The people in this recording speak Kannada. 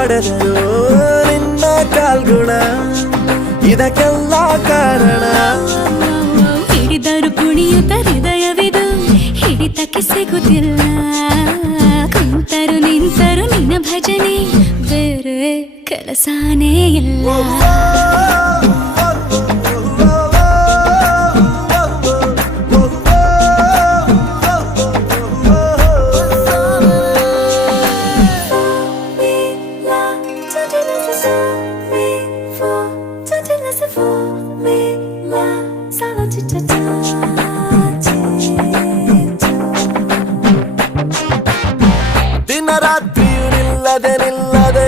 ಪಡೆದರು ನಿನ್ನ ಕಾಲ್ಗುಣ ಇದಕ್ಕೆಲ್ಲ ಕಾರಣ ಹಿಡಿದರು ಕುಣಿಯುತ್ತ ಹೃದಯವಿದು ಹಿಡಿತಕ್ಕೆ ಸಿಗುತ್ತಿಲ್ಲ ಕುಂತರು ನಿಂತರು ನಿನ್ನ ಭಜನೆ ಬೇರೆ ಕೆಲಸನೇ ಇಲ್ಲ Sa